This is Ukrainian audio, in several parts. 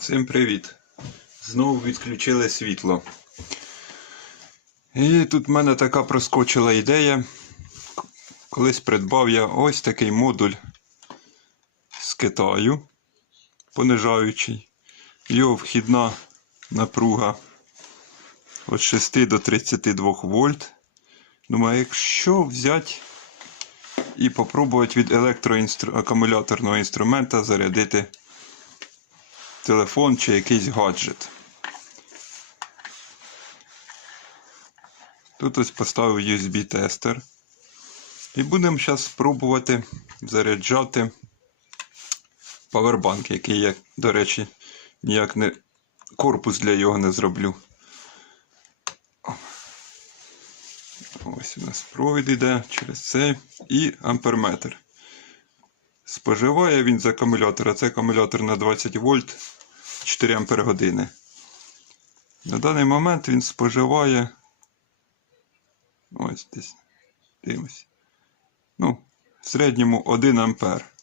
Всім привіт! Знову відключили світло. І тут в мене така проскочила ідея. Колись придбав я ось такий модуль з Китаю, понижаючий. Його вхідна напруга від 6 до 32 вольт. Думаю, якщо взяти і попробувати від електроакумуляторного інструмента зарядити телефон чи якийсь гаджет. Тут ось поставив USB-тестер. І будемо зараз спробувати заряджати павербанк, який я, до речі, ніяк не корпус для його не зроблю. Ось у нас провід йде через цей і амперметр. Споживає він з акумулятора. Це акумулятор на 20 вольт 4 ампер години. На даний момент він споживає. Ось десь. Дивимось. Ну, в середньому 1 ампер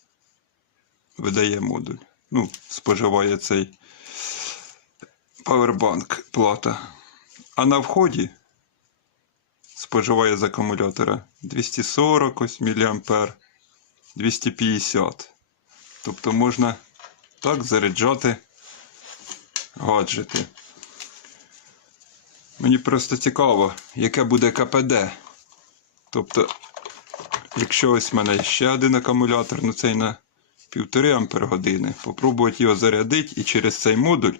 видає модуль. Ну, споживає цей павербанк плата. А на вході споживає з акумулятора 240 ось мА. 250. Тобто можна так заряджати гаджети. Мені просто цікаво, яке буде КПД. Тобто, якщо ось в мене ще один акумулятор, ну цей на 1,5 Ампер години, попробувати його зарядити і через цей модуль,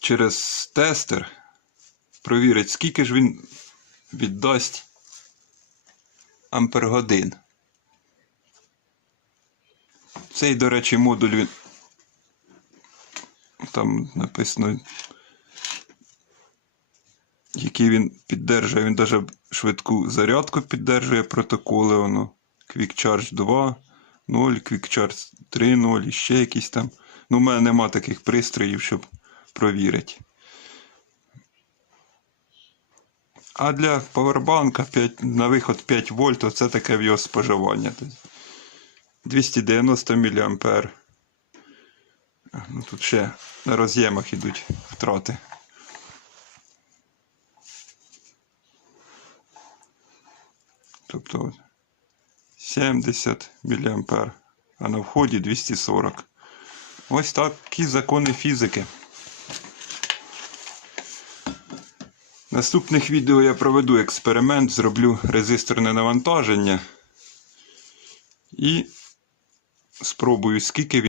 через тестер, провірити, скільки ж він віддасть ампер годин. Цей, до речі, модуль він там написано, який він піддержує. Він навіть швидку зарядку піддержує протоколи. Воно. Quick Charge 2, 0, Quick Charge 3, 0 і ще якісь там. Ну, у мене нема таких пристроїв, щоб провірити. А для павербанка 5, на виход 5 вольт, оце таке в його споживання. Тобто 290 мА. Ну, тут ще на роз'ємах йдуть втрати. Тобто 70 мА, а на вході 240. Ось такі закони фізики. В наступних відео я проведу експеримент, зроблю резисторне навантаження і спробую, скільки він.